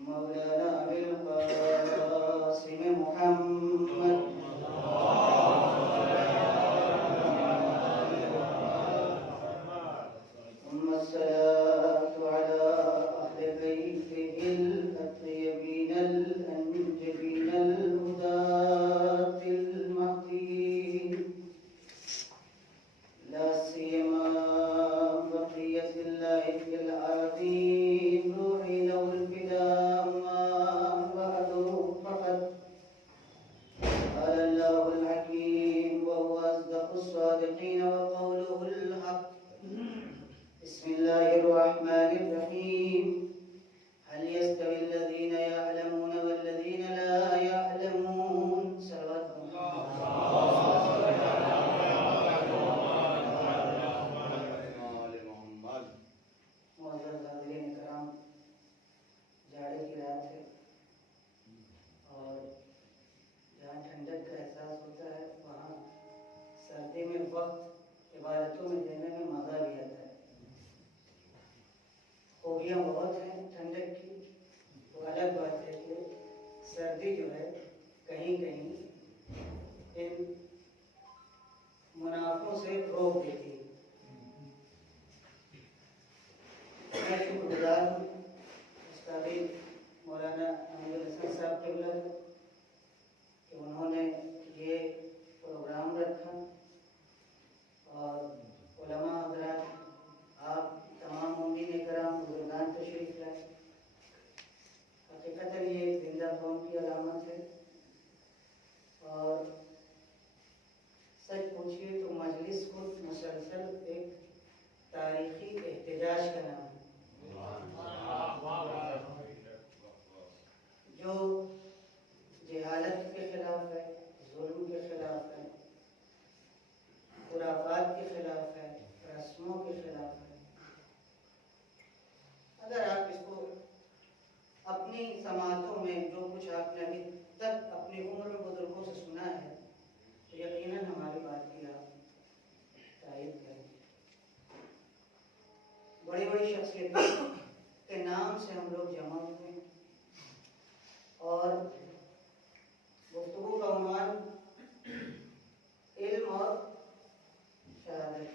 مولانا ابی القاسم محمد ثم الصلاة على أهل بيته الطيبين الأنجبين الهداة المهديين لا سيما بقية الله في الأرضين روحي له الفداء ما بعد فقد قال الله الحكيم وهو أصدق الصادقين وقوله الحق بسم الله الرحمن الرحيم هل يستوي الذين يعلمون والذين لا يعلمون صلوات الله معزز حاضرین کرام، جاڑے کی رات ہے اور جہاں ٹھنڈک کا احساس ہوتا ہے وہاں سردی میں وقت عبادتوں میں دینے میں مزہ بھی آتا ہے۔ خوبیاں بہت ہیں ٹھنڈک کی، تو الگ بات ہے کہ سردی جو ہے کہیں کہیں ان منافعوں سے روک دیتی ہے۔ میں شکر گزار ہوں استاد مولانا محمد الحسن صاحب قبلہ کہ انہوں نے یہ پروگرام رکھا، اور علماء حضرات، آپ تمام مومنین کرام، بزرگان تشریف لائے۔ حقیقتاً یہ ایک زندہ قوم کی علامت ہے، اور سچ پوچھیے تو مجلس خود مسلسل ایک تاریخی احتجاج کا نام ہے، جو جہالت کے خلاف ہے، ظلم کے خلاف ہے، خرافات کے خلاف ہے، رسموں کے خلاف ہے۔ اگر آپ اس کو اپنی سماعتوں میں جو کچھ آپ نے ابھی تک اپنی عمر میں بزرگوں سے سنا ہے تو یقیناً ہماری بات کی آپ تائید کریں۔ بڑی بڑی شخصیتوں کے نام سے ہم لوگ جمع ہوئے ہیں، اور گفتگو کا عنوان علم اور شہادت۔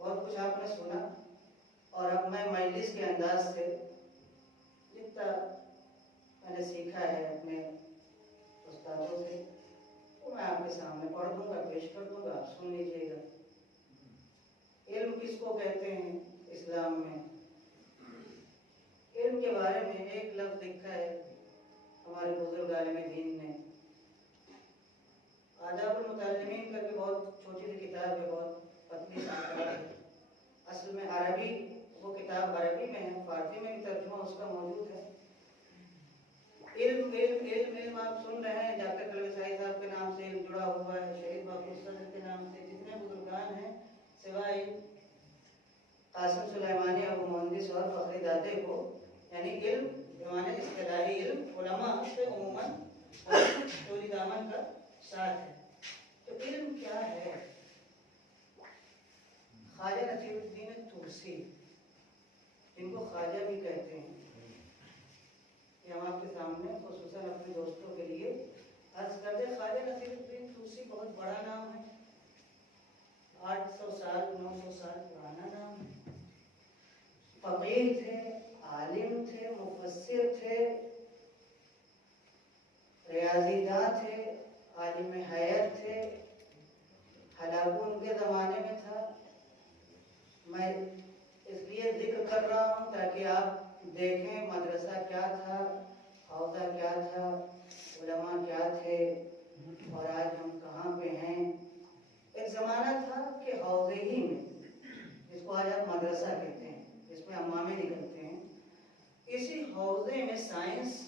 بہت کچھ آپ نے سنا، اور اب میں مجلس کے انداز سے جتنا میں نے سیکھا ہے اپنے استادوں سے وہ میں آپ کے سامنے پڑھ دوں گا، پیش کر دوں گا، آپ سن لیجیے گا۔ علم کس کو کہتے ہیں اسلام میں؟ علم کے بارے میں ایک لفظ لکھا ہے ہمارے بزرگ عالم دین نے، آداب المتعلمین کر کے بہت چھوٹی سی کتاب ہے، بہت پتلی سی کتاب ہے۔ اصل میں عربی، وہ کتاب عربی میں ہے، فارسی میں بھی ترجمہ اس کا موجود ہے۔ علم علم علم علم آپ سن رہے ہیں، ڈاکٹر کلوی سائی صاحب کے نام سے علم جڑا ہوا ہے، شہید باقر صدر کے نام سے جتنے بزرگان ہیں سوائے قاسم سلیمانی، ابو مہندس اور فخری دادے کو، یعنی علم بمعنی اصطلاحی علم علماء سے عموماً چوری دامن کا ساتھ ہے۔ تو علم کیا ہے؟ خواجہ نصیر الدین طوسی، جن کو خواجہ بھی کہتے ہیں، یہ ہم آپ کے سامنے خصوصاً اپنے دوستوں کے لیے عرض کر دیں۔ خواجہ نصیر الدین طوسی بہت بڑا نام ہے، 800 سال 900 سال پرانا نام ہے۔ فقیہ تھے، عالم تھے، مفسر تھے، ریاضی داں تھے، عالم حیات تھے، ہلاکو ان کے زمانے میں تھا۔ میں اس لیے ذکر کر رہا ہوں تاکہ آپ دیکھیں مدرسہ کیا تھا، حوضہ کیا تھا، علماء کیا تھے، اور آج ہم کہاں پہ ہیں۔ ایک زمانہ تھا کہ حوضے ہی میں، جس کو آج آپ مدرسہ کہتے ہیں، جس میں امامے نکلتے ہیں، اسی حوضے میں سائنس،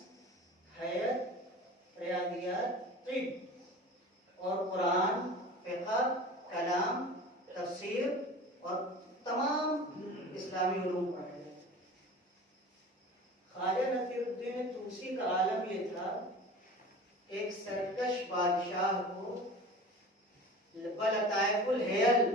حیات، ریاضیات، طب اور قرآن، فقہ، کلام، تفسیر اور تمام اسلامی علوم پڑھے۔ خواجہ نصیر الدین طوسی کا عالم یہ تھا، ایک سرکش بادشاہ کو بلطائف الحیل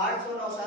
800-900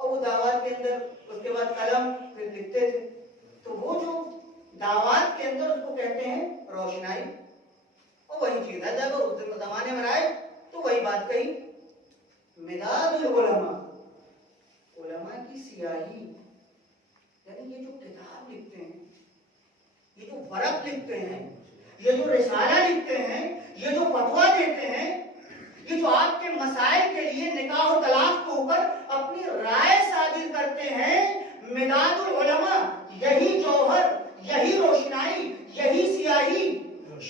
اور وہ دعوات کے اندر اس کے بعد قلم پھر لکھتے تھے. تو وہ جو دعوات کے اندر اس کو کہتے ہیں روشنائی. اور وہی چیز ہے جب اس زمانے میں آئے تو وہی بات کہی. مداد العلماء، علماء کی سیاہی، یعنی یہ جو کتاب لکھتے ہیں، یہ جو ورق لکھتے ہیں، یہ جو رسالہ لکھتے ہیں، یہ جو فتویٰ دیتے ہیں، یہ جو آپ کے مسائل کے لیے نکاح و طلاق کے اوپر اپنی رائے صادر کرتے ہیں، مداد العلماء، یہی جوہر، یہی روشنائی، یہی سیاہی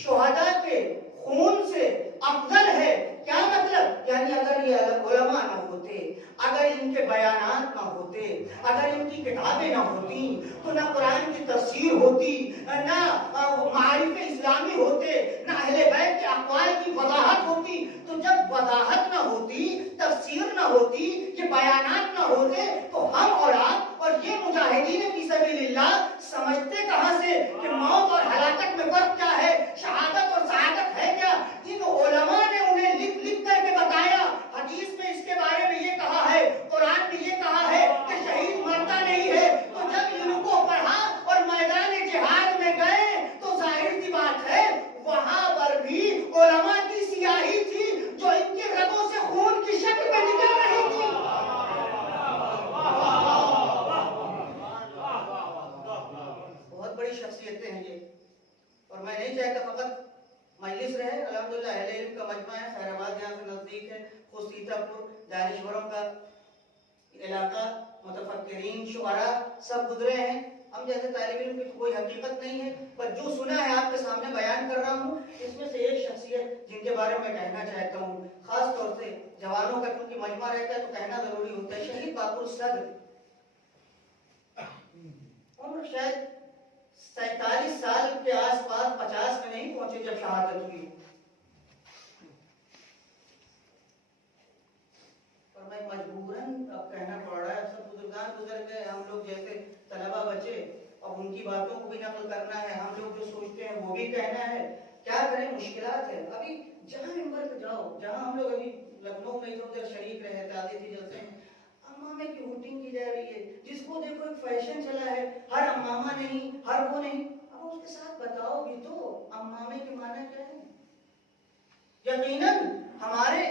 شہداء کے خون سے افضل ہے. کیا مطلب؟ یعنی اگر یہ علماء نہ ہوتے، اگر ان کے بیانات نہ ہوتے، اگر ان کی کتابیں نہ ہوتی تو نہ قرآن کی تفسیر ہوتی، نہ معارف اسلامی ہوتے، نہ اہل بیت کے اقوال کی وضاحت ہوتی. تو جب وضاحت نہ ہوتی، تفسیر نہ ہوتی، یہ بیانات نہ ہوتے تو ہم اور آپ اور یہ مجاہدین فی سبیل اللہ سمجھتے کہاں سے کہ موت اور ہلاکت میں فرق کیا ہے، شہادت اور سعادت ہے کیا؟ ان علماء نے انہیں لکھ لکھ کر کے بتایا. حدیث میں اس کے بارے میں یہ کہا ہے، قرآن میں یہ کہا ہے کہ شہید مرتا نہیں ہے. تو جب ان کو پڑھا اور میدان جہاد میں گئے تو ظاہر سی بات ہے وہاں پر بھی علماء کی سیاہی تھی جو ان کے رگوں سے خون کی شکل میں نکل رہی تھی. بہت بڑی شخصیتیں ہیں یہ. اور میں نہیں چاہتا فقط مجلس رہے. الحمدللہ اہل علم کا مجمع ہے، خیر آباد یہاں سے نزدیک ہے، خود سیتا پور دانشورم کا علاقہ، متفکرین شعراء سب گزرے ہیں. ہم جیسے طالب علم کی کوئی حقیقت نہیں ہے، پر جو سنا ہے آپ کے سامنے بیان کر رہا ہوں. اس میں سے ایک شخصیت جن کے بارے میں کہنا چاہتا ہوں، خاص طور سے جوانوں کا کیونکہ مجمع رہتا ہے تو کہنا ضروری ہوتا ہے. شہید باقر صدر، عمر شاید 47 سال کے آس پاس، 50 میں نہیں پہنچے جب شہادت ہوئی. اور میں مجبوراً اب کہنا پڑ رہا ہے، سب بزرگان گزر گئے، ہم لوگ جیسے طلبا بچے، اب ان کی باتوں کو بھی نقل کرنا ہے، ہم لوگ جو سوچتے ہیں وہ بھی کہنا ہے. کیا کریں، مشکلات ہے. ابھی جہاں ممبر پہ جاؤ، جہاں ہم لوگ ابھی لکھنؤ میں ادھر شریک رہے، تعداد تھی جلسے میں، امامے کی ہوٹنگ کی جا رہی ہے. جس کو دیکھو ایک فیشن چلا ہے، ہر امامہ نہیں، ہر وہ نہیں. اب اس کے ساتھ بتاؤ بھی تو امامے کے معنی کیا ہے. یقیناً ہمارے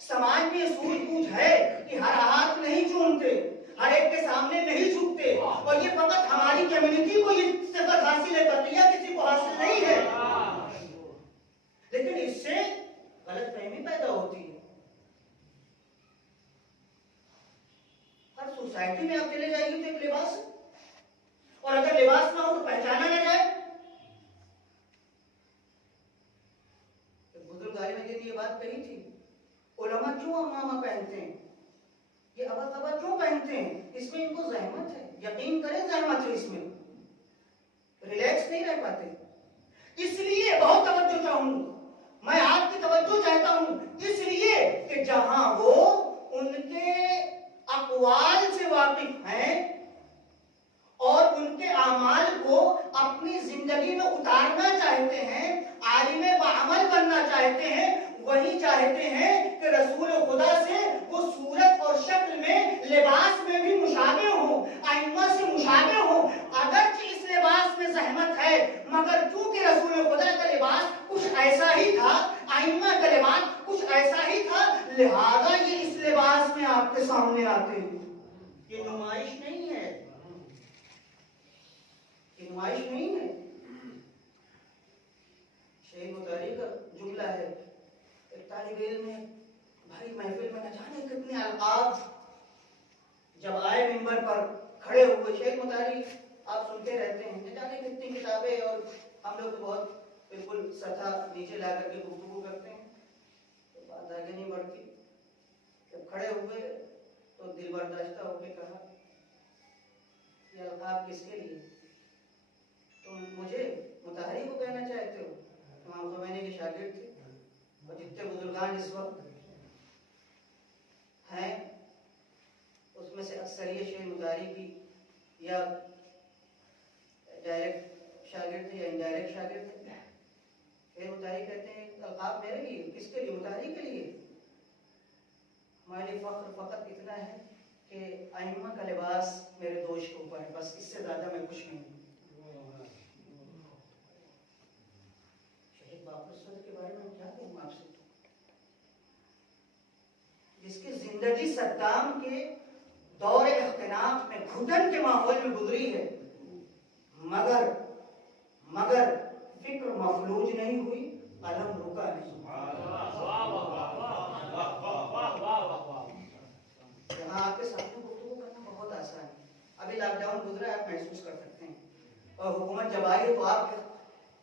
سماج میں یہ سوچ بوجھ ہے کہ ہر ہاتھ نہیں چومتے، ہر ایک کے سامنے نہیں جھکتے، اور یہ فقط ہماری کمیونٹی کو یہ صفت حاصل ہے، بقیہ کسی کو حاصل نہیں ہے. لیکن اس سے غلط فہمی پیدا ہوتی ہے. ہر سوسائٹی میں آپ چلے جائیے تو ایک لباس ہے، اور اگر لباس نہ ہو تو پہچانا نہ جائے. بزرگ عالم نے یہ بات کہی تھی، علماء کیوں امامہ پہنتے ہیں، یہ ابا قبا کیوں پہنتے ہیں؟ اس میں ان کو زحمت ہے. یقین کریں زحمت ہے، اس میں ریلیکس نہیں رہ پاتے. اس لیے بہت توجہ چاہوں گا، میں آپ کی توجہ چاہتا ہوں، اس لیے کہ جہاں وہ ان کے اقوال سے واقف ہیں اور ان کے اعمال کو اپنی زندگی میں اتارنا چاہتے ہیں، عالم بعمل بننا چاہتے ہیں، وہی چاہتے ہیں کہ رسول خدا سے وہ صورت اور شکل میں، لباس میں بھی مشابہ ہوں، ائمہ سے مشابہ ہوں. اگرچہ اس لباس میں زحمت ہے، مگر چونکہ رسول خدا کا لباس کچھ ایسا ہی تھا، ائمہ کا لباس کچھ ایسا ہی تھا، لہذا یہ اس لباس میں آپ کے سامنے آتے ہیں. یہ نمائش نہیں ہے، یہ نمائش نہیں ہے. شیخ مطہری کا جملہ ہے، ایک طالب علم نے بھائی محفل میں نہ جانے کتنے القاب جب آئے ممبر پر کھڑے ہوئے. شیخ مطہری آپ سنتے رہتے ہیں، نہ جانے کتنی کتابیں، اور ہم لوگ تو بہت بالکل سطح نیچے لا کر کے گفتگو کرتے ہیں تو بات آگے نہیں بڑھتی. جب کھڑے ہوئے تو دل برداشتہ ہو کے کہا، یہ القاب کس کے لیے؟ تم مجھے مطہری کو کہنا چاہتے ہو؟ امام خمینی کے شاگرد تھے، اور جتنے بزرگان اس وقت ہیں اس میں سے اکثریت شیخ مطہری کی یا ڈائریکٹ شاگرد تھے یا انڈائریکٹ شاگرد تھے. شیخ مطہری کہتے ہیں القاب میرے لیے، کس کے لیے؟ مطہری کے لیے. ہمارے فخر فقط اتنا ہے کہ ائمہ کا لباس میرے دوش کے اوپر ہے، بس اس سے زیادہ میں کچھ نہیں ہوں۔ شہید باقر صدر کے بارے میں کیا کہوں آپ سے، جس کی زندگی صدام کے دور اختناق میں گھٹن کے ماحول میں گزری ہے، مگر فکر مفلوج نہیں ہوئی، قلم رکا نہیں۔ یہاں آپ کے ساتھ گفتگو کرنا بہت آسان ہے، ابھی لاک ڈاؤن گزرا ہے، آپ محسوس کر سکتے ہیں، اور حکومت جب آئی تو آپ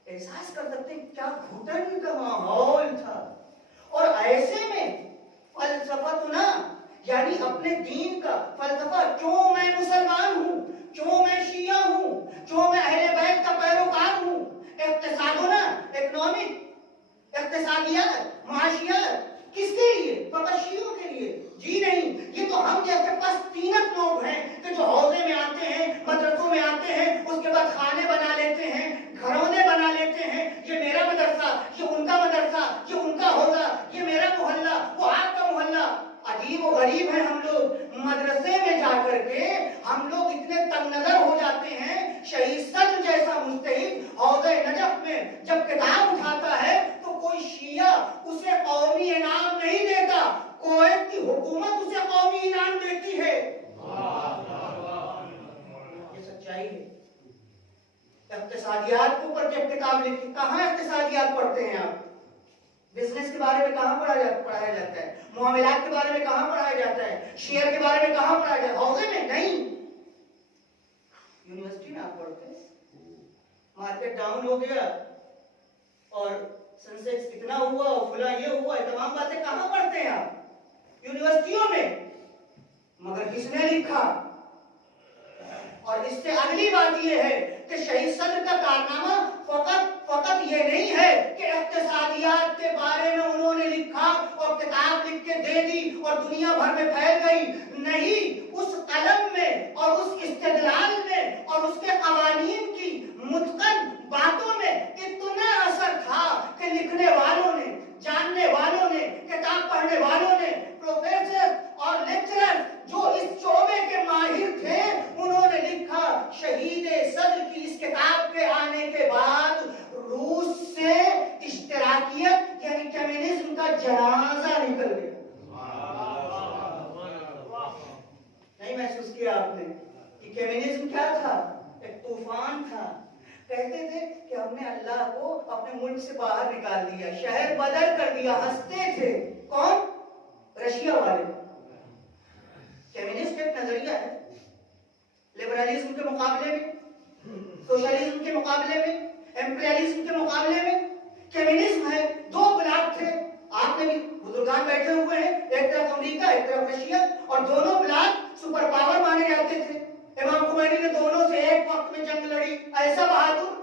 احساس کر سکتے ہیں کیا گھٹن کا ماحول تھا۔ اور ایسے میں فلسفہ تو نہ، یعنی اپنے دین کا فلسفہ، کیوں میں مسلمان ہوں، کیوں میں شیعہ ہوں، کیوں میں اہل بیت کا پیروکار ہوں، اقتصاد و نا، اکنامک، اقتصادیات، معاشیات، کس کے لیے؟ فقط شیعوں کے لیے؟ جی نہیں، یہ تو ہم جیسے پستینت لوگ ہیں کہ جو حوضے میں آتے ہیں، مدرسوں میں آتے ہیں، اس کے بعد خانے بنا لیتے ہیں، گھرونے بنا لیتے ہیں، یہ میرا مدرسہ، یہ ان کا مدرسہ، یہ ان کا حوضہ، یہ میرا محلہ، وہ آپ کا محلہ۔ عجیب و غریب ہیں ہم لوگ، مدرسے میں جا کر کے ہم لوگ اتنے تنگ نظر ہو جاتے ہیں۔ شہید صدر جیسا مجتہد حوض نجف میں جب کتاب اٹھاتا ہے تو کوئی شیعہ اسے قومی انعام نہیں دیتا، کویت کی حکومت اسے قومی انعام دیتی ہے۔ یہ سچائی ہے۔ اقتصادیات کے اوپر جب کتاب لکھی، کہاں اقتصادیات پڑھتے ہیں آپ؟ بزنس کے بارے میں کہاں پڑھایا جاتا ہے؟ معاملات کے بارے میں کہاں پڑھایا جاتا ہے؟ شیئر کے بارے میں کہاں پڑھایا جاتا ہے؟ حوضے میں نہیں، یونیورسٹی میں آپ پڑھتے ہیں۔ مارکیٹ ڈاؤن ہو گیا اور سنسیکس اتنا ہوا اور فلاں یہ ہوا، تمام باتیں کہاں پڑھتے ہیں آپ؟ یونیورسٹیوں میں۔ مگر کس نے لکھا؟ اور اس سے اگلی بات یہ ہے کہ شہید صدر کا کارنامہ فقط یہ نہیں ہے کہ اقتصادیات کے بارے میں انہوں نے لکھا اور کتاب لکھ کے دے دی اور دنیا بھر میں پھیل گئی، نہیں، اس قلم میں اور اس استدلال میں اور اس کے قوانین کی متقن باتوں میں اتنا اثر تھا کہ لکھنے والوں نے، جاننے والوں نے، کتاب پڑھنے والوں نے، پروفیسر اور لیکچرر جو اس شعبے کے ماہر تھے، انہوں نے لکھا شہید صدر کی اس کتاب کے آنے کے بعد روس سے اشتراکیت یعنی کمیونزم کا جنازہ نکل گیا۔ نہیں محسوس کیا آپ نے کہ کمیونزم کیا تھا؟ ایک طوفان تھا۔ کہتے تھے کہ ہم نے اللہ کو اپنے ملک سے باہر نکال دیا، شہر بدل کر دیا، ہنستے تھے۔ کون؟ رشیا والے۔ کمیونسٹ ایک نظریہ ہے، لبرلزم کے مقابلے میں، سوشلزم کے مقابلے میں، امپریلزم کے مقابلے میں کمیونزم ہے۔ دو بلاک تھے، آپ میں بھی بزرگان بیٹھے ہوئے ہیں، ایک طرف امریکہ ایک طرف رشیا، اور دونوں بلاک سپر پاور مانے جاتے تھے۔ امام خمینی نے دونوں سے ایک وقت میں جنگ لڑی، ایسا بہادر،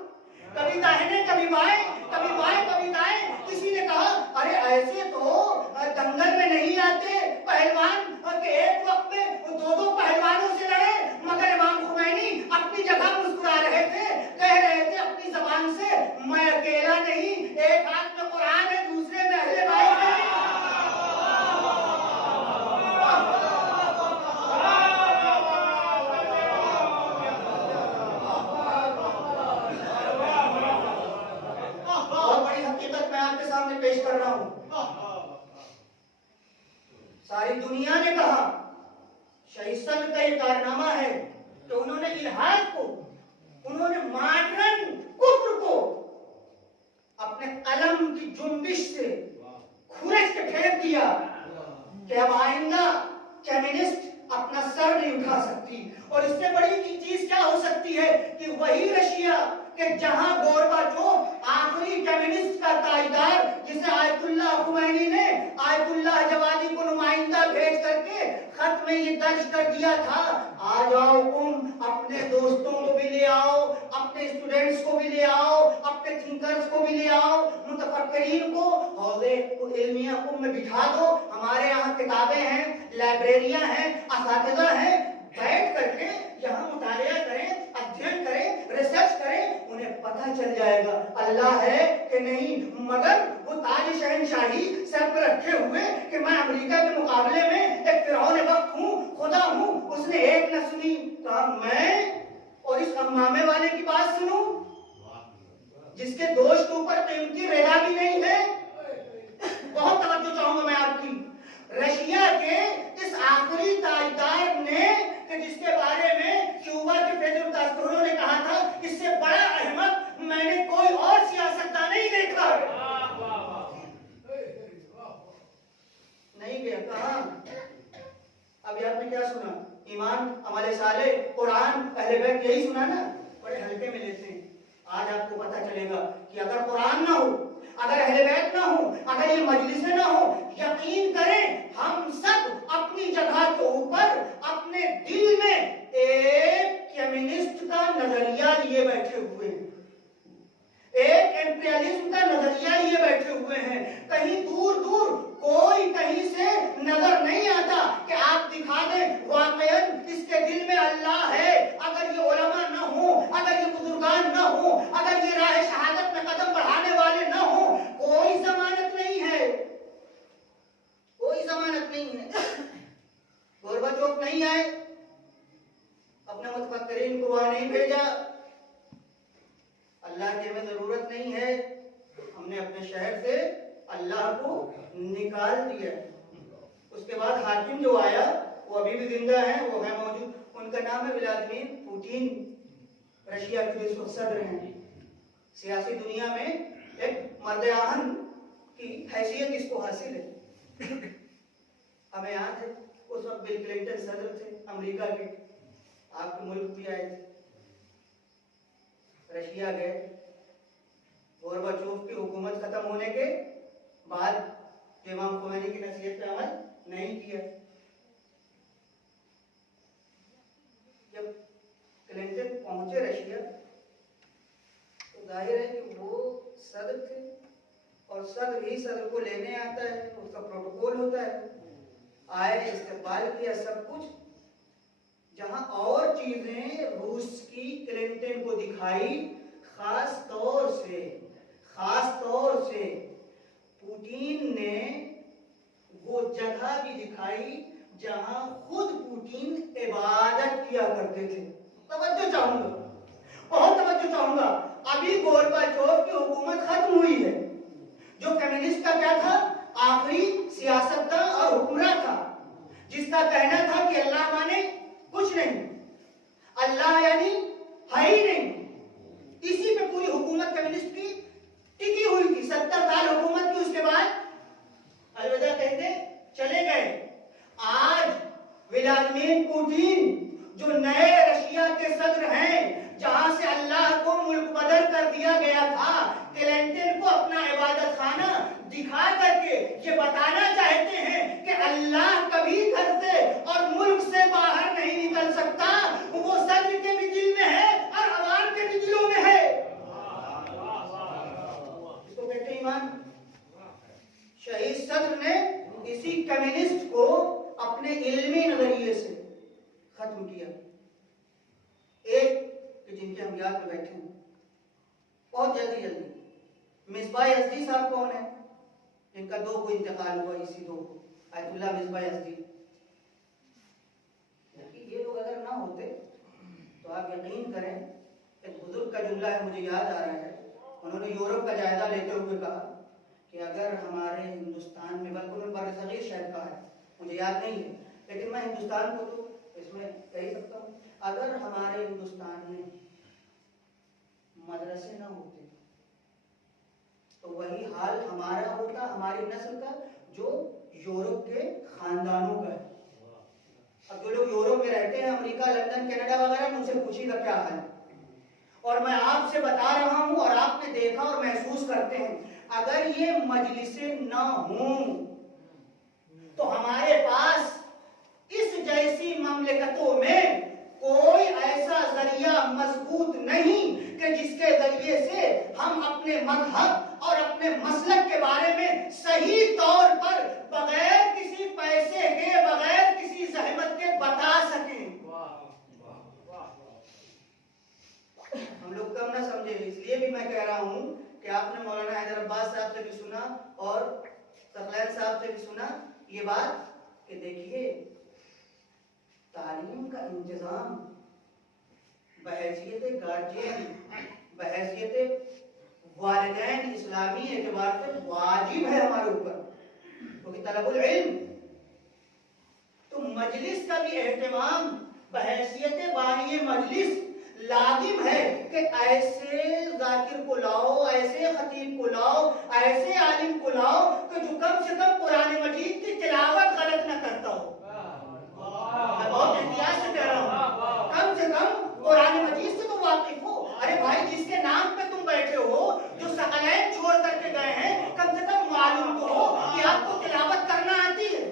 کبھی داہنے کبھی بائیں، کبھی بائیں کبھی دائیں۔ کسی نے کہا ارے ایسے تو دنگل میں نہیں آتے پہلوان کہ ایک وقت میں دو پہلوانوں سے لڑے، مگر امام خمینی اپنی جگہ مسکرا رہے تھے، کہہ رہے تھے اپنی زبان سے میں اکیلا نہیں، ایک ہاتھ میں قرآن ہے دوسرے میں اہل بیت ہے۔ بہت بڑی حقیقت میں آپ کے سامنے پیش کر رہا ہوں۔ ساری دنیا نے کہا شہید صدر کا یہ کارنامہ ہے کہ انہوں نے الحاد کو، انہوں نے ماڈرن کفر کو اپنے قلم کی جنبش سے کھرچ کے پھینک دیا کہ اب آئندہ کمیونسٹ اپنا سر نہیں اٹھا سکتی۔ اور اس سے بڑی چیز کیا ہو سکتی ہے کہ وہی رشیا کہ جہاں گورباچوف آخری کمیونسٹ کا تائیدار، جسے آیت اللہ خمینی نے آیت اللہ جوادی کو نمائندہ بھیج کر کے خط میں یہ درج کر دیا تھا، آ جاؤ تم اپنے دوستوں کو بھی لے آؤ، اپنے اسٹوڈنٹس کو بھی لے آؤ، اپنے تھنکرز کو بھی لے آؤ، متفکرین کو حوضے علمیہ میں بٹھا دو، ہمارے یہاں کتابیں ہیں، لائبریریاں ہیں، اساتذہ ہیں، بیٹھ کر کے یہاں مطالعہ کریں، ادھین کریں، ریسرچ کریں، انہیں پتہ چل جائے گا اللہ ہے کہ نہیں. مگر وہ تاج شہنشاہی سر پر رکھے ہوئے کہ میں امریکہ کے مقابلے میں ایک فرعون وقت ہوں, خدا ہوں, اس نے ایک نہ سنی. کہا میں اور اس امامے والے کی بات سنوں جس کے دوش کے اوپر قیمتی رضا بھی نہیں ہے. بہت توجہ چاہوں گا میں آپ کی. رشیا کے اس آخری تاجدار نے کہ جس کے بارے میں کیوبا کے فیڈرل کاسترو نے کہا تھا اس سے بڑا احمق میں نے کوئی اور سیاستدان نہیں دیکھا. نہیں گیا کہاں. اب آپ نے کیا سنا؟ ایمان, عمل صالح, قرآن, اہل بیت, یہی سنا نا. بڑے ہلکے میں لیتے ہیں. آج آپ کو پتہ چلے گا کہ اگر قرآن نہ ہو, اگر اہل بیت نہ ہو, اگر یہ مجلسیں نہ ہو, یقین کریں ہم سب اپنی جگہ کے اوپر اپنے دل میں ایک کمیونسٹ کا نظریہ لیے بیٹھے ہوئے ہیں, ایک امپیریلزم کا نظریہ لیے بیٹھے ہوئے ہیں. کہیں دور دور کوئی کہیں سے نظر نہیں آتا کہ آپ دکھا دیں واقعاً اس کے دل میں اللہ ہے. اگر یہ علماء نہ ہوں, اگر یہ بزرگان نہ ہوں, اگر یہ راہ شہادت میں قدم بڑھانے والے نہ ہوں, کوئی ضمانت نہیں ہے, کوئی ضمانت نہیں ہے. گورباچوف نہیں آئے, اپنے متفکرین کو وہاں نہیں بھیجا. اللہ کی ہمیں ضرورت نہیں ہے, ہم نے اپنے شہر سے اللہ کو نکال دیا. اس کے بعد حاکم جو آیا وہ ابھی بھی زندہ ہیں, وہ ہے موجود. ان کا نام ہے ولادیمیر پوٹین, رشیا کے جو صدر ہیں. سیاسی دنیا میں ایک مرد آہن کی حیثیت اس کو حاصل ہے. ہمیں یاد ہے اس وقت بل کلنٹن صدر تھے امریکہ کے, آپ کے ملک بھی آئے تھے, رشیا گئے. گورباچوف کی حکومت ختم ہونے کے بعد امام خمینی کی نصیحت پہ عمل نہیں کیا. جب کلنٹن پہنچے رشیا تو ظاہر ہے کہ وہ صدر تھے, اور صدر ہی صدر کو لینے آتا ہے, اس کا پروٹوکول ہوتا ہے. آئے, استقبال کیا, سب کچھ. جہاں اور چیزیں روس کی کلنٹن کو دکھائی, خاص طور سے پوٹین نے وہ جگہ بھی دکھائی جہاں خود پوٹین عبادت کیا کرتے تھے. توجہ چاہوں گا, بہت توجہ چاہوں گا. ابھی گورباچوف کی حکومت ختم ہوئی ہے, جو کمیونسٹ کا کیا تھا, آخری سیاستدان اور حکمراں تھا, جس کا کہنا تھا کہ اللہ مانے کچھ نہیں, اللہ یعنی ہے ہی نہیں. اسی پہ پوری حکومت کمیونسٹ کی ٹکی ہوئی تھی. 70 سال حکومت کی, اس کے بعد الوداع کہتے چلے گئے. آج ولادیمیر پوٹین جو نئے رشیا کے صدر ہیں, جہاں سے اللہ کو ملک بدل کر دیا گیا تھا, کلنٹن کو اپنا عبادت خانہ دکھا کر کے یہ بتانا چاہتے ہیں کہ اللہ کبھی گھر سے اور ملک سے باہر نہیں نکل سکتا. وہ صدر کے بھی دل میں ہے اور عوام کے بھی دلوں میں ہے. اس کو کہتے ہیں ایمان. شہید صدر نے اسی کمیونسٹ کو اپنے علمی نظریے سے ختم کیا. ایک کہ جن کے ہم یاد میں بیٹھے ہیں بہت جلدی, مصباح یزدی صاحب کون ہے؟ ان کا 2 کو انتقال ہوا, اسی 2 کو, آیت اللہ مصباح یزدی. یہ لوگ اگر نہ ہوتے تو آپ یقین کریں, ایک بزرگ کا جملہ ہے, مجھے یاد آ رہا ہے, انہوں نے یورپ کا جائزہ لیتے ہوئے کہا کہ اگر ہمارے ہندوستان میں, بلکہ انہوں نے برصغیر شاید کہا ہے, مجھے یاد نہیں ہے, لیکن میں ہندوستان کو تو اس میں کہہ سکتا ہوں, اگر ہمارے ہندوستان میں مدرسے نہ ہوتے تو وہی حال ہمارا ہوتا, ہماری نسل کا, جو یورپ کے خاندانوں کا ہے. اب جو لوگ یورپ میں رہتے ہیں, امریکہ, لندن, کینیڈا وغیرہ, ان سے پوچھیے گا کیا حال ہے. اور میں آپ سے بتا رہا ہوں, اور آپ نے دیکھا اور محسوس کرتے ہیں, اگر یہ مجلسیں نہ ہوں تو ہمارے پاس اس جیسی مملکتوں میں کوئی ایسا ذریعہ مضبوط نہیں کہ جس کے ذریعے سے ہم اپنے مذہب اور اپنے مسلک کے بارے میں صحیح طور پر بغیر کسی پیسے کے, بغیر کسی زحمت کے بتا سکیں. ہم لوگ کم نہ سمجھیں, اس لیے بھی کہہ رہا ہوں کہ آپ نے مولانا حیدر عباس صاحب سے بھی سنا اور ثقلین صاحب سے بھی سنا یہ بات کہ دیکھیے تعلیم کا انتظام بحیثیت گارجین بحیثیت والدین اسلامی اعتبار سے واجب ہے ہمارے اوپر، کیونکہ طلب العلم تو مجلس کا بھی اہتمام بحیثیت بانی مجلس لازم ہے کہ ایسے ذاکر کو لاؤ، ایسے خطیب کو لاؤ، ایسے عالم کو لاؤ کہ جو کم سے کم قرآن مجید کی تلاوت غلط نہ کرتا ہو۔ میں بہت احتیاط سے کہہ رہا ہوں، کم سے کم قرآن مجید سے تو واقف ہو۔ ارے بھائی جس کے نام پہ تم بیٹھے ہو، جو ثقلین چھوڑ کر کے گئے ہیں، کم سے کم معلوم تو ہو کہ آپ کو تلاوت کرنا آتی ہے۔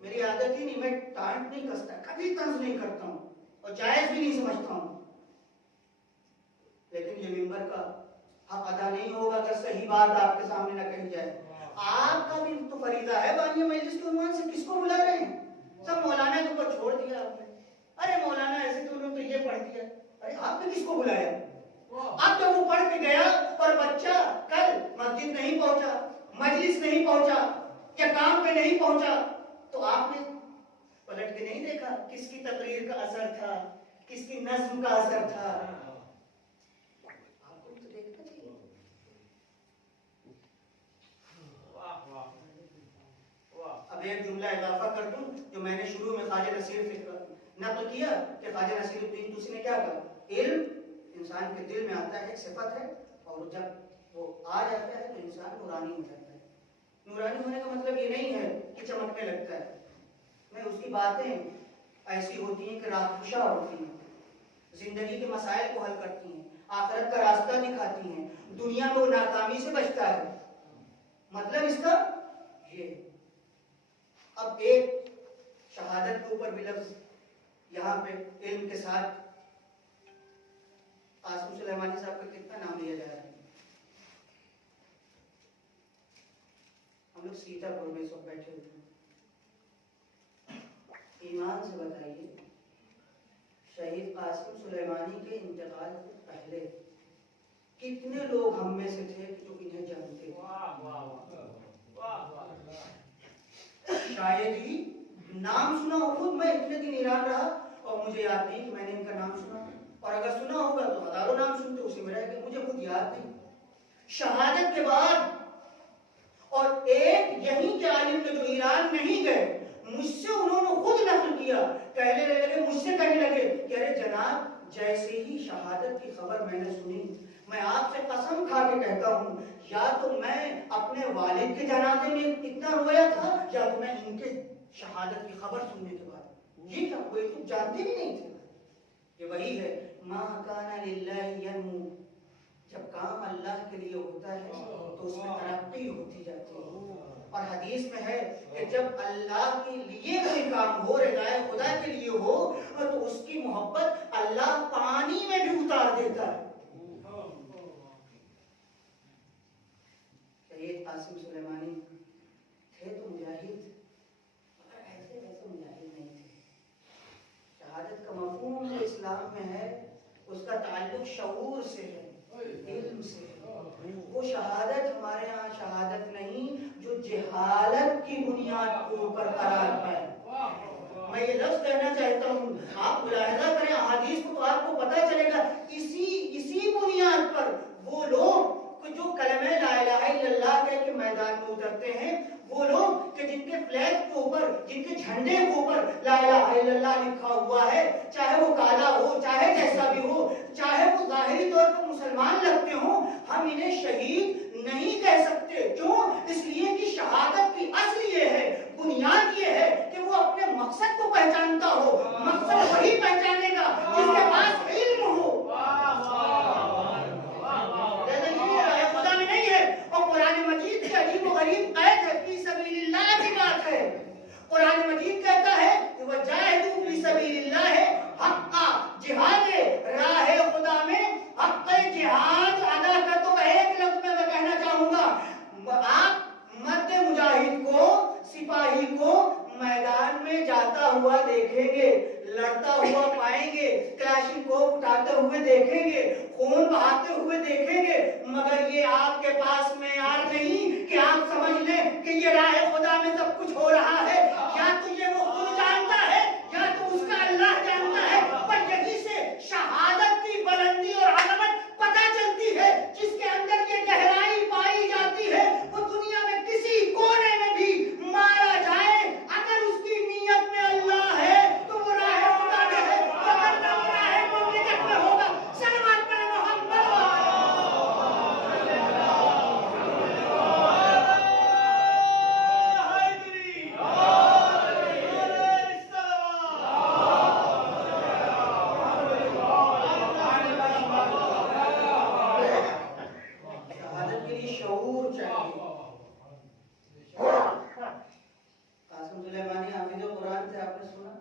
میری عادت ہی نہیں، میں ٹانٹ نہیں کستا، کبھی طنز نہیں کرتا ہوں اور جائز بھی نہیں سمجھتا ہوں، لیکن یہ ممبر کا حق ادا نہیں ہوگا اگر صحیح بات آپ کے سامنے نہ کہی جائے۔ آپ کا بھی تو فریضہ ہے بانی مجلس کے عنوان سے کس کو بلا رہے ہیں؟ سب مولانا کے اوپر چھوڑ دیا آپ نے، ارے مولانا ایسے تو انہوں نے تو یہ پڑھ دیا، ارے آپ نے کس کو بلایا؟ اب جب وہ پڑھ کے گیا اور بچہ کل مسجد نہیں پہنچا، مجلس نہیں پہنچا یا کام پہ نہیں پہنچا تو آپ نے پلٹ کے نہیں دیکھا کس کی تقریر کا اثر تھا، کس کی نظم کا اثر تھا؟ آپ کو تو دیکھنا چاہیے۔ اب ایک جملہ اضافہ کر دوں جو میں نے شروع میں خواجہ نصیر سے نقل کیا کہ خواجہ نصیر الدین توسی نے کیا کہا، علم انسان کے دل میں آتا ہے، ایک صفت ہے، اور جب وہ آ جاتا ہے تو انسان نورانی ہو جاتا ہے۔ نورانی ہونے کا مطلب یہ نہیں ہے کہ چمکنے لگتا ہے، نہیں، اس کی باتیں ایسی ہوتی ہیں کہ راہگشا ہوتی ہیں، زندگی کے مسائل کو حل کرتی ہیں، آخرت کا راستہ دکھاتی ہیں، دنیا میں وہ ناکامی سے بچتا ہے۔ مطلب اس کا یہ۔ اب ایک شہادت کے اوپر بھی لفظ یہاں پہ علم کے ساتھ قاسم سلیمانی صاحب کا کتنا نام لیا جا رہا ہے۔ ہم لوگ سیتا پور میں اس وقت بیٹھے ہوئے ہیں، ایمان سے بتائیے شہید قاسم سلیمانی کے انتقال سے پہلے کتنے لوگ ہم میں سے تھے جو انہیں جانتے تھے؟ شاید ہی نام سنا ہو، خود میں اتنے دن ایران رہا اور مجھے یاد نہیں کہ میں نے ان کا نام سنا، اور اگر سنا ہوگا تو ہزاروں نام سنتے اسی میں رہ گئے، مجھے خود یاد نہیں۔ شہادت کے بعد اور ایک یہیں کے عالم کے جو ایران نہیں گئے، مجھ سے انہوں نے خود نقل کیا، کہنے لگے، مجھ سے کہنے لگے کہ ارے جناب جیسے ہی شہادت کی خبر میں نے سنی، میں آپ سے قسم کھا کے کہتا ہوں یا تو میں اپنے والد کے جنازے میں اتنا رویا تھا یا تو میں ان کے شہادت کی خبر سننے کے بعد۔ یہ کیا کوئی تو جانتے بھی نہیں تھے۔ یہ وہی ہے ما کان للہ ینمو، جب کام اللہ کے لیے ہوتا ہے تو اس میں ترقی ہوتی جاتی ہے، اور حدیث میں ہے کہ جب اللہ کے لیے کوئی کام ہو، رضائے خدا کے لیے ہو، تو اس کی محبت اللہ پانی میں بھی اتار دیتا ہے۔ شہید قاسم سلیمانی تھے تو مجاہد، مگر ایسے ویسے مجاہد نہیں تھے۔ شہادت کا مفہوم جو اسلام میں ہے اس کا تعلق شعور سے ہے، علم سے ہے۔ وہ شہادت ہمارے ہاں شہادت نہیں جو جہالت کی بنیاد کے اوپر قرار پائے۔ میں یہ لفظ کہنا چاہتا ہوں، آپ ملاحظہ کریں احادیث کو تو آپ کو پتہ چلے گا، اسی بنیاد پر وہ لوگ جو کلمہ لا الہ الا اللہ کہہ کے میدان میں اترتے ہیں، وہ لوگ کہ جن کے فلیگ کے اوپر، جن کے جھنڈے کے اوپر لا الہ الا اللہ لکھا ہوا ہے، چاہے وہ کالا ہو، چاہے جیسا بھی ہو، چاہے وہ ظاہری طور پر مسلمان لگتے ہوں، ہم انہیں شہید نہیں کہہ سکتے۔ کیوں؟ اس لیے کہ شہادت کی اصل یہ ہے، بنیاد یہ ہے کہ وہ اپنے مقصد کو پہچانتا ہو۔ مقصد وہی پہچانے گا جس کے پاس علم ہو۔ خدا میں نہیں ہے، اور قرآن مجید کی عجیب و غریب آیت ہے، فی سبیل اللہ کی بات ہے۔ قرآن مجید کہتا ہے کہ وجاہدوا فی سبیل اللہ حقا، جہاد راہ خدا میں حق جہاد ادا کر۔ تو ایک لفظ میں کہنا چاہوں گا، آپ مرد مجاہد کو، سپاہی کو میدان میں جاتا پستول دیکھیں گے، لڑتا ہوا پائیں گے، کلاشنکوف اٹھاتے ہوئے دیکھیں گے، خون بہاتے ہوئے دیکھیں گے، مگر یہ آپ کے پاس معیار نہیں کہ آپ سمجھ لیں کہ یہ راہ خدا میں سب کچھ ہو رہا ہے. یا تو یہ وہ خود جانتا ہے یا تو اس کا اللہ جانتا ہے. پر یہی سے شہادت کی بلندی اور عظمت پتہ چلتی ہے. جس کے اندر یہ گہرائی پائی جاتی ہے وہ دنیا میں کسی کونے میں بھی مارا جائے، اگر اس کی نیت میں اللہ ہے تو وہ راہ خدا میں ہے، ورنہ وہ راہ مملکت میں ہوگا. صلوات پڑھیں محمد شہادت کے لیے شعور چاہیے. قاسم سلیمانی حافظ قرآن تھے، آپ نے سنا،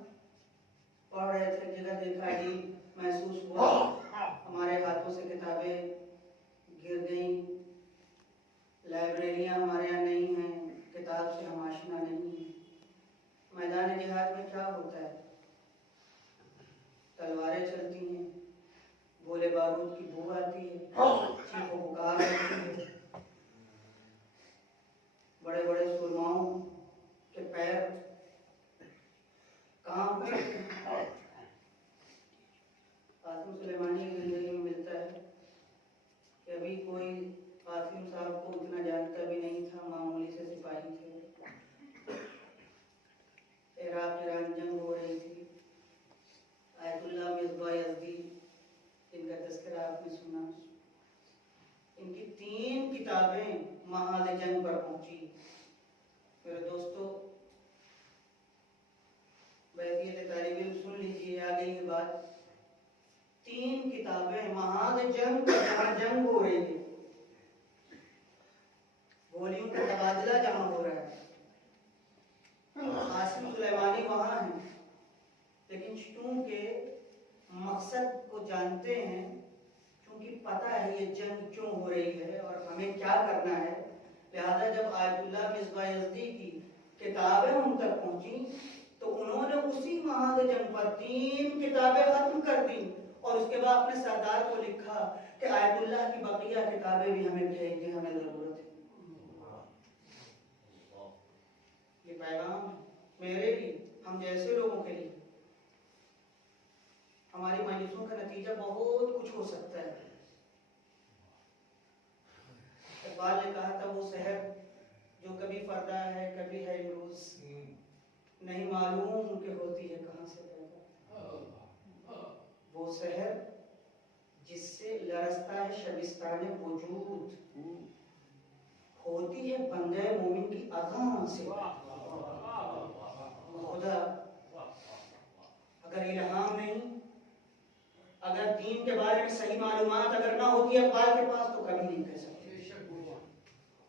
پڑھ رہے تھے، جگہ دیکھا جی محسوس ہوا ہمارے ہاتھوں سے کتابیں گر گئیں، لائبریریاں ہمارے یہاں نہیں ہیں، کتاب سے ہم آشنا نہیں ہیں. میدان جہاد میں کیا ہوتا ہے؟ تلواریں چلتی ہیں، گولے بارود کی بو آتی ہے، چیخ و پکار ہوتی ہے، بڑے بڑے سرماؤں کے پیر کام کرتے ہیں. قاسم سلیمانی کی زندگی میں ملتا ہے کہ ابھی کوئی قاسم صاحب کو اتنا جانتا بھی نہیں تھا، معمولی سے سپاہی تھے. عراق ایران جنگ ہو رہی تھی. آیت اللہ مصباح یزدی، ان کا تذکرہ آپ نے سنا، ان کی 3 کتابیں محاذ جنگ پر پہنچی. میرے دوستو، بیعت طالب علم سن لیجیے، آ گئی ہے بات. 3 کتابیں محاذ جنگ پر، جہاں جنگ ہو رہی ہے، گولیوں کا تبادلہ جہاں ہو رہا ہے، قاسم سلیمانی وہاں ہیں. لیکن چونکہ مقصد کو جانتے ہیں، چونکہ پتہ ہے یہ جنگ کیوں ہو رہی ہے اور ہمیں کیا کرنا ہے، لہذا جب آیت اللہ مصباح یزدی کی کتابیں ان تک پہنچی تو انہوں نے اسی محاذ جنگ پر 3 کتابیں ختم کر دی اور اس کے بعد اپنے سردار کو لکھا کہ آیت اللہ کی بقیہ کتابیں بھی ہمیں بھیج دیں، ہمیں ضرورت ہے. یہ پیغام میرے لیے، ہم جیسے لوگوں کے لیے. ہماری مجلسوں کا نتیجہ بہت کچھ ہو سکتا ہے. اقبال نے کہا تھا وہ سحر جو کبھی فردا ہے کبھی ہے امروز، نہیں معلوم کہ ہوتی ہے کہاں سے پیدا. وہ سحر جس سے لرزتا ہے شبستان وجود، ہوتی ہے بندے مومن کی اذان سے. خدا اگر الہام نہیں، اگر دین کے بارے میں صحیح معلومات اگر نہ ہوتی اقبال کے پاس تو کبھی نہیں کہہ سکتے.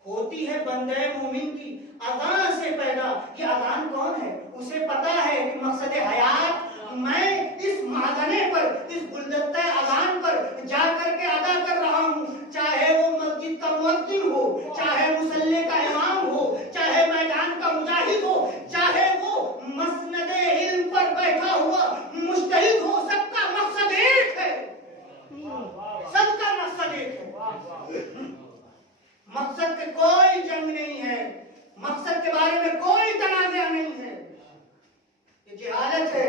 ہوتی ہے بندے مومن کی اذان سے پیدا. یہ اذان کون ہے؟ اسے پتا ہے کہ مقصد حیات میں اس معدنے پر، اس گلدستہ اذان پر جا کر کے ادا کر رہا ہوں. چاہے وہ مسجد کا مؤذن ہو، چاہے مصلی کا امام ہو، چاہے میدان کا مجاہد ہو، چاہے وہ مسند علم پر بیٹھا ہوا مجتہد ہو، سب کا مقصد ایک ہے. سب کا مقصد ایک ہے. مقصد کے کوئی جنگ نہیں ہے، مقصد کے بارے میں کوئی تنازع نہیں ہے. یہ جہالت ہے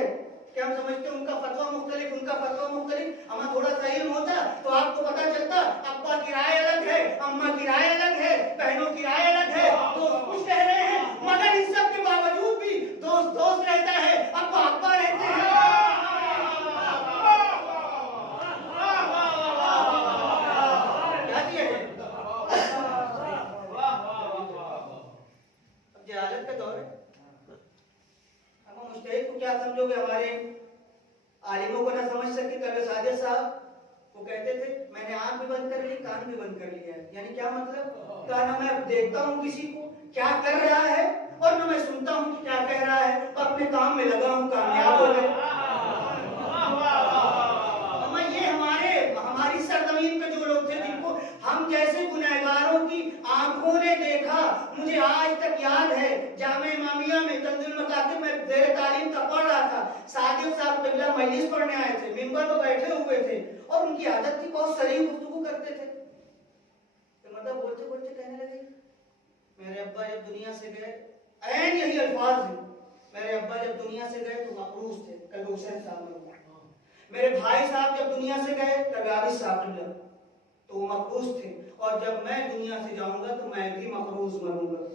کہ ہم سمجھتے ہیں ان کا فتویٰ مختلف، ان کا فتویٰ مختلف. ہمیں تھوڑا سا علم ہوتا تو آپ کو پتا چلتا ابا کی رائے الگ ہے، اماں کی رائے الگ ہے، بہنوں کی رائے الگ ہے، دوست کچھ کہہ رہے ہیں، مگر ان سب کے باوجود بھی دوست دوست رہتا ہے، ابا ابا رہتے ہیں. جہالت کا دور ہے. ہم مجتہد کو کیا سمجھو گے؟ ہمارے عالموں کو نہ سمجھ سکے. کبھی ساجد صاحب وہ کہتے تھے میں نے آنکھ بھی بند کر لی، کان بھی بند کر لیا ہے. یعنی کیا مطلب؟ کہا نہ میں دیکھتا ہوں کسی کو کیا کر رہا ہے اور نہ میں سنتا ہوں کہ کیا کہہ رہا ہے، اپنے کام میں لگا ہوں، کامیاب ہو گئے. ہماری سرزمین پہ جو لوگ تھے جن کو ہم جیسے گنہگاروں کی آنکھوں آنکھوں نے دیکھا. مجھے آج تک یاد ہے جامع امامیہ میں تنزیل مکاتب میں زیر تعلیم تک پڑھ رہا تھا. ساجد صاحب قبلہ مجلس پڑھنے آئے تھے, ممبر پہ بیٹھے ہوئے تھے اور ان کی عادت تھی بہت صریح گفتگو کرتے تھے. مطلب بولتے بولتے کہنے لگے میرے ابا جب دنیا سے گئے, عین یہی الفاظ ہیں, میرے ابا جب دنیا سے گئے تو مقروض تھے. کل حسین صاحب نے میرے بھائی صاحب جب دنیا سے گئے تغابی صاحب نے تو وہ مقروض تھے, اور جب میں دنیا سے جاؤں گا تو میں بھی مقروض مروں گا.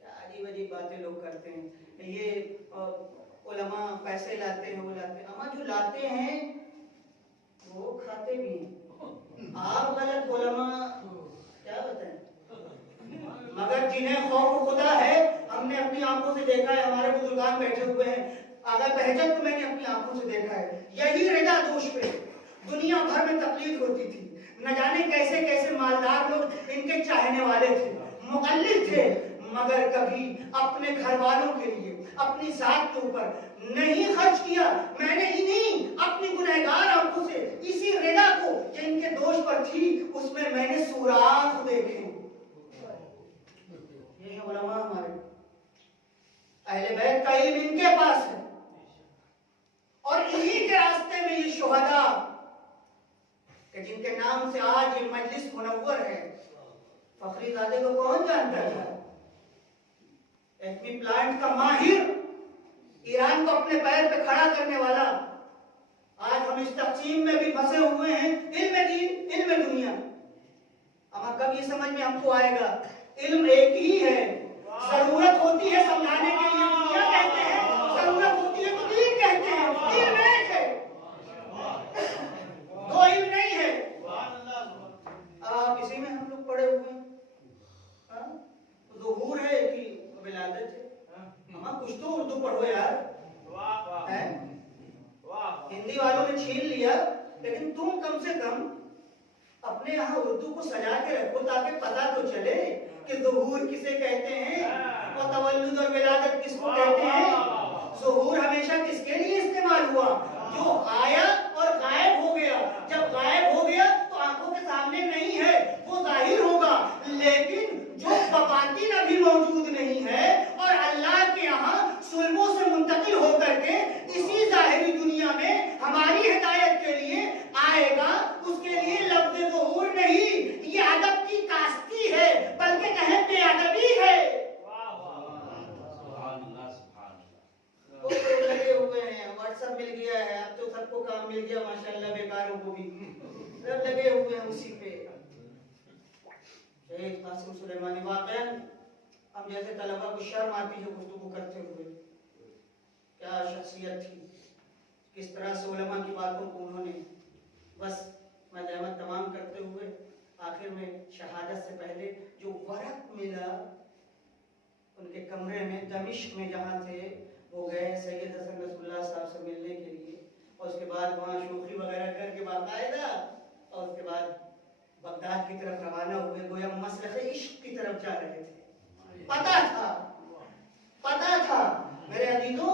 کیا عجیب عجیب باتیں لوگ کرتے ہیں. یہ علماء پیسے لاتے ہیں, وہ لاتے ہیں, اما جو لاتے ہیں وہ کھاتے بھی ہیں. آپ غلط علماء کیا بتائیں, مگر جنہیں خوف خدا ہے, ہم نے اپنی آنکھوں سے دیکھا ہے, ہمارے بزرگان بیٹھے ہوئے ہیں, آگا بہجت کو میں نے اپنی آنکھوں سے دیکھا ہے. یہی رضا دوش پہ دنیا بھر میں تقلید ہوتی تھی. نہ جانے کیسے کیسے مالدار لوگ ان کے چاہنے والے تھے, مقلد تھے, مگر کبھی اپنے گھر والوں کے لیے اپنی ذات کے اوپر نہیں خرچ کیا. میں نے انہیں اپنی گنہگار آنکھوں سے اسی رضا کو جو ان کے دوش پر تھی اس میں نے سوراخ دیکھے. یہ علماء ہمارے, اہل بیت کا علم ان کے پاس ہے, اور انہی کے راستے میں یہ شہداء کہ جن کے نام سے آج یہ مجلس منور ہے. فخری زادے کو کون جانتا ہے؟ ایٹمی پلانٹ کا ماہر, ایران کو اپنے پیر پہ کھڑا کرنے والا. آج ہم اس تقسیم میں بھی پھنسے ہوئے ہیں, علم دین علم دنیا. اما کب یہ سمجھ میں ہم کو آئے گا علم ایک ہی ہے. ضرورت ہوتی ہے سمجھانے کے لیے دنیا کہتے ہیں, ضرورت ہوتی ہے تو دین کہتے ہیں. علم ایک ہے, دو علم نہیں ہے. آپ اسی میں ہم لوگ پڑے ہوئے ہیں. ظہور ہے کہ ولادت ہے. ہاں کچھ تو اردو پڑھو یار. ہندی والوں نے چھین لیا, لیکن تم کم سے کم اپنے یہاں اردو کو سجا کے رکھو تاکہ پتہ تو چلے کہ ظہور کسے کہتے ہیں اور تولد اور ولادت کس کو کہتے ہیں. ظہور ہمیشہ کس کے لیے استعمال ہوا؟ جو آیا اور غائب ہو گیا. جب غائب ہو گیا تو آنکھوں کے سامنے نہیں ہے, وہ ظاہر ہوگا. لیکن جو باطن ابھی موجود نہیں ہے اور اللہ کے یہاں سلموں سے منتقل ہو کر کے اسی ظاہری دنیا میں ہماری ہدایت کے لیے آئے گا, اس کے لیے لفظ ظہور نہیں, یہ ادب کی کاشتی ہے, بلکہ کہیں بے ادبی ہے. لگے ہوئے ہیں, واٹس ایپ مل گیا ہے, اب تو سب کو کام مل گیا ماشاءاللہ, بیکاروں کو بھی سب لگے ہوئے ہیں اسی پہ. شیخ قاسم سلیمانی واقعا ہم جیسے طلبہ کو شرم آتی ہے گفتگو کرتے ہوئے. کیا شخصیت تھی, کس طرح سے علماء کی باتوں کو انہوں نے, بس میں زحمت تمام کرتے ہوئے آخر میں شہادت سے پہلے جو ورق ملا ان کے کمرے میں دمشق میں جہاں تھے, وہ گئے سید حسن رسول اللہ صاحب سے ملنے کے لیے, اور اس کے بعد وہاں شوخی وغیرہ کر کے باقاعدہ, اور اس کے بعد بغداد کی طرف روانہ ہوئے, گویا مسلک عشق کی طرف جا رہے تھے. پتا تھا میرے عزیزوں,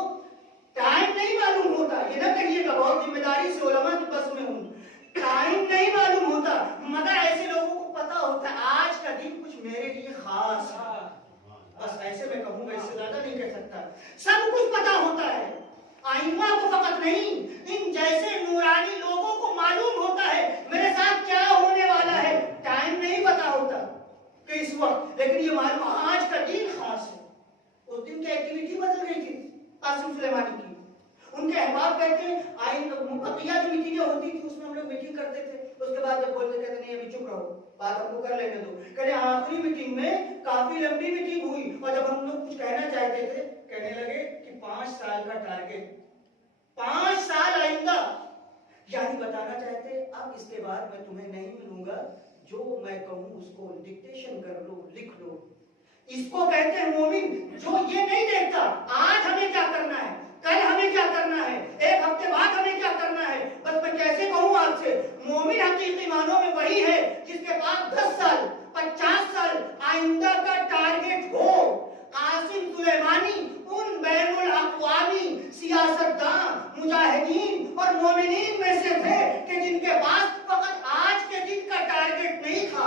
ٹائم نہیں معلوم ہوتا, یہ نہ کہیے کہ بہت ذمہ داری سے علماء کی بس میں ہوں, ٹائم نہیں معلوم ہوتا, مگر ایسے لوگوں کو پتا ہوتا ہے آج کا دن کچھ میرے لیے خاص ہے. بس ایسے میں کہوں گا, اس سے زیادہ نہیں کہہ سکتا. سب کچھ پتا ہوتا ہے, آئمہ کو فقط نہیں, ان جیسے نورانی لوگوں کو معلوم ہوتا ہے میرے ساتھ کیا ہونے والا ہے. ٹائم نہیں پتا ہوتا کہ اس وقت, لیکن یہ معلوم آج کا دن خاص ہے. اس دن کی ایکٹیویٹی بدل گئی تھی قاسم سلیمانی کی. ان کے احباب کہتے ہیں آئین بقیہ جو میٹنگیں ہوتی تھی اس میں ہم لوگ میٹنگ کرتے تھے, اس کے بعد جب بولتے کہتے نہیں ابھی چپ رہو, بات ہم کو کر لینے دو. کہتے آخری میٹنگ میں کافی لمبی میٹنگ ہوئی, اور جب ہم لوگ کچھ کہنا چاہتے تھے کہنے لگے کہ 5 سال کا ٹارگٹ, 5 سال آئندہ, یعنی بتانا چاہتے اب اس کے بعد میں تمہیں نہیں ملوں گا, جو میں کہوں اس کو ڈکٹیشن کر لو, لکھ لو. اس کو کہتے ہیں مومن جو یہ نہیں دیکھتا آج ہمیں کیا کرنا ہے, کل ہمیں کیا کرنا ہے, ایک ہفتے بعد ہمیں کیا کرنا ہے. بس میں کیسے کہوں آپ سے, مومن حقیقی معنوں میں وہی ہے جس کے پاس 10 سال 50 سال آئندہ کا ٹارگٹ ہو. قاسم سلیمانی ان بین الاقوامی سیاستدان, مجاہدین اور مومنین میں سے تھے کہ جن کے پاس فقط آج کے دن کا ٹارگٹ نہیں تھا,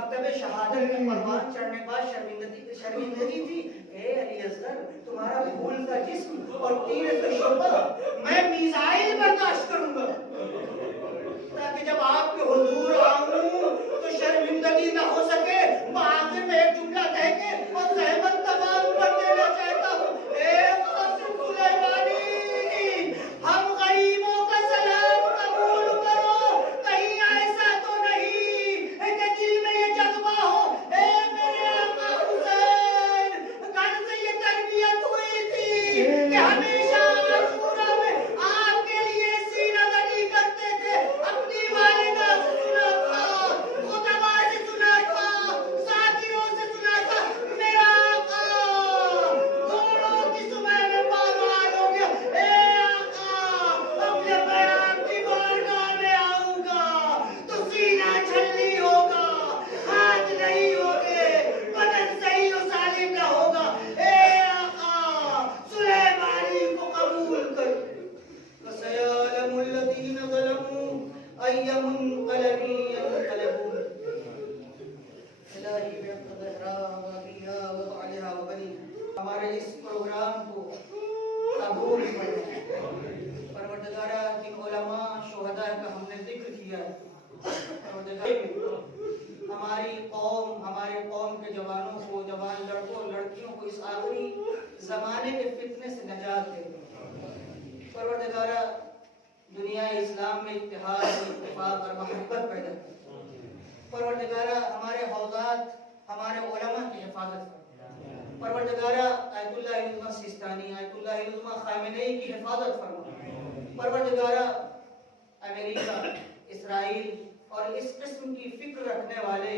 مکتب شہادت میں پروان چڑھنے کے بعد شرمندگی تھی. اے علی اصغر تمہارا پھول کا جسم اور تیر کا شعبہ میں میزائل برداشت کروں گا تاکہ جب آپ کے حضور آؤں تو شرمندگی نہ ہو سکے. آخر میں ایک جملہ کہہ کے اور زحمت تمام کر دینا چاہتا ہوں. اے قاسم سلیمانی ہم غریبوں کا سلام قبول کرو. کہیں ایسا تو نہیں کہ دل میں یہ جذبہ ہو اے میرے آقا حسین گھر سے یہ تربیت ہوئی تھی کہ ہمیشہ عاشورہ میں آپ کے لیے سینہ زنی کرتے تھے. اپنی والدہ سے سنا تھا, خطبہ سے سنا تھا, ساتھیوں سے سنا تھا. میرا آقا گھوڑوں کی سمے میں پامال ہو گیا. اے آقا اب جب میں آپ کی بارگاہ میں آؤں گا تو سینہ چھلنی ہوگا, ہاتھ نہیں ہوگے, بدن صحیح و سالم نہ ہوگا. اے آقا سلیمانی کو قبول کر. فسيعلم الذين ظلموا أي منقلب ينقلبون. الہی بحق ظہرا وبیہا وبعلہا وبنیہا ہمارے اس پروگرام کو قبول فرما. پروردگارہ جن علماء شہداء کا ہم نے ذکر کیا, ہماری قوم, ہمارے قوم کے جوانوں کو, جوان لڑکوں لڑکیوں کو اس آخری زمانے کے فتنے سے نجات دے. پروردگارہ دنیا اسلام میں اتحاد, اتفاق اور محبت پیدا کر. پروردگارہ ہمارے حوزات, ہمارے علماء کی حفاظت فرما. پروردگارہ آیت اللہ العظمہ سیستانی, آیت اللہ العظمہ خامنئی کی حفاظت فرما. پروردگارہ امریکہ, اسرائیل اور اس قسم کی فکر رکھنے والے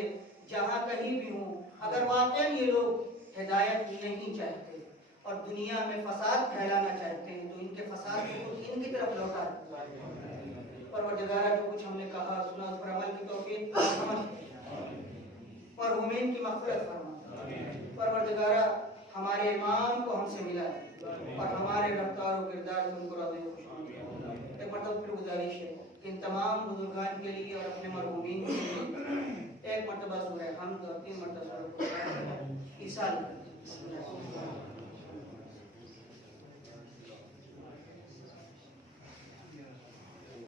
جہاں کہیں بھی ہوں, اگر واقعا یہ لوگ ہدایت نہیں چاہتے اور دنیا میں فساد پھیلانا چاہتے ہیں تو ان کے فساد کو ان کی طرف لوٹا. پروردگارہ جو کچھ ہم نے کہا سنا اس پر عمل کی توفیق اور مرحومین کی مغفرت فرما. پروردگارہ ہمارے امام کو ہم سے ملا اور ہمارے رفتار و کردار سے ان کو راضی خوش. ایک مرتبہ پھر گزارش ہے کہ ان تمام بزرگان کے لیے اور اپنے مرحومین کے لیے ایک مرتبہ سورہ حمد اور 3 مرتبہ سورہ عیسیٰ